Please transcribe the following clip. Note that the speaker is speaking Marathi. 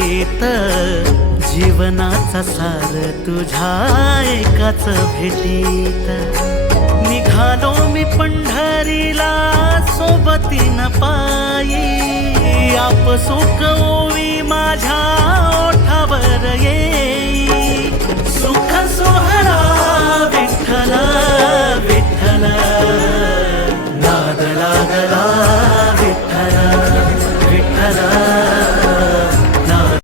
भेटीत जीवनाचा सार तुझ्या एकाच भेटीत निघालो मी पंढरीला सोबतीन पायी आपसुक ओवी माझ्या ओठावर